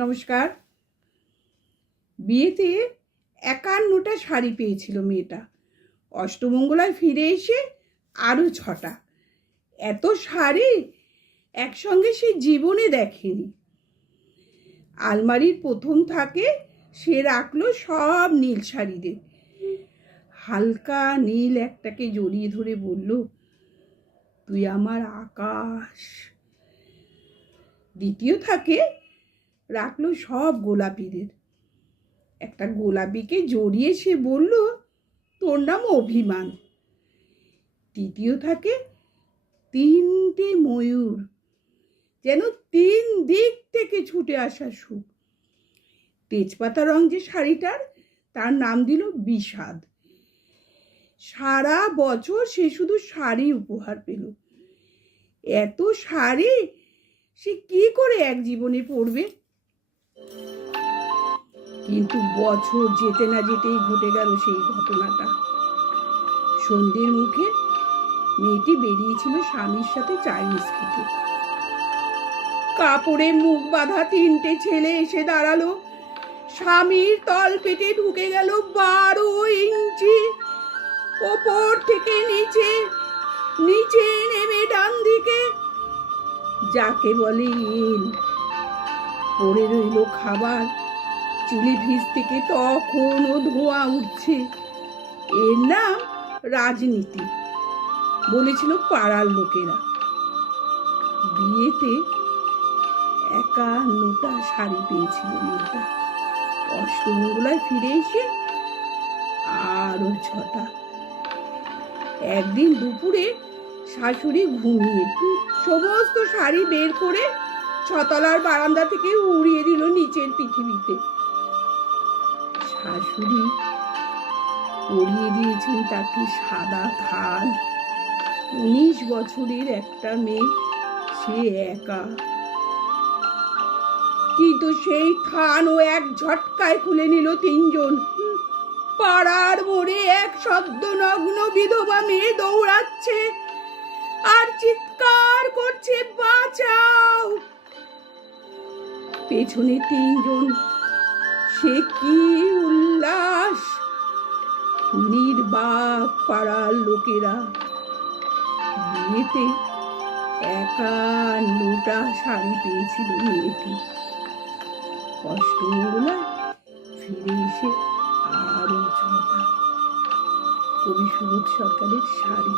নমস্কার। বিয়েতে ৫১টা শাড়ি পেয়েছিল মেয়েটা। অষ্টমঙ্গলায় ফিরে এসে আরও ৬টা। এত শাড়ি একসঙ্গে সে জীবনে দেখেনি। আলমারির প্রথম থাকে সে রাখলো সব নীল শাড়িদের। হালকা নীল একটাকে জড়িয়ে ধরে বলল, তুই আমার আকাশ। দ্বিতীয় থাকে রাখলো সব গোলাপিদের। একটা গোলাপিকে জড়িয়ে সে বলল, তোর নাম অভিমান। তৃতীয় থাকে 3টে ময়ূর, যেন 3 দিক থেকে ছুটে আসা সুখ। তেজপাতা রং যে শাড়িটার, তার নাম দিল বিষাদ। সারা বছর সে শুধু শাড়ি উপহার পেল। এত শাড়ি সে কি করে এক জীবনে পরবে? কিন্তু বছর যেতে না যেতেই ঘটে গেল সেই ঘটনাটা। সন্ধ্যের মুখে মেয়েটি বেরিয়েছিল স্বামীর সাথে চাইনিজ খেতে। কাপড়ে মুখ বাঁধা 3টে ছেলে এসে দাঁড়ালো। স্বামীর তল পেটে ঢুকে গেল 12 ইঞ্চি। ওপর থেকে নিচে, নিচে নেমে ডান দিকে, যাকে বলে এল। পড়ে রইল খাবার। চিলি ফিস থেকে তখনও ধোঁয়া উঠছে। এর নাম রাজনীতি, বলেছিল পাড়ার লোকেরা। বিয়েতে ৫১টা শাড়ি পেয়েছিল মেয়েটা। অষ্টমঙ্গলায় ফিরে এসে আরও ৬টা। একদিন দুপুরে শাশুড়ি ঘুমিয়ে সমস্ত শাড়ি বের করে 6তলার বারান্দা থেকে উড়িয়ে দিল নিচের পৃথিবীতে। শাশুড়ি পরিয়ে দিয়েছেন তাকে সাদা থান। 19 বছরের একটা মেয়ে, সে একা। কিন্তু সেই থানও এক ঝটকায় খুলে নিল 3জন। পাড়ার মোড়ে এক শব্দনগ্ন বিধবা মেয়ে দৌড়াচ্ছে আর চিৎকার করছে, বাঁচাও। পেছনে 3জন। সে কি উল্লাস! নির্বাক পাড়ার লোকেরা। বিয়েতে ৫১টা শাড়ি পেয়েছিল মেয়েটি। অষ্টমঙ্গলায় ফিরে এসে আরও ৬টা। কবি সুবোধ সরকারের শাড়ি।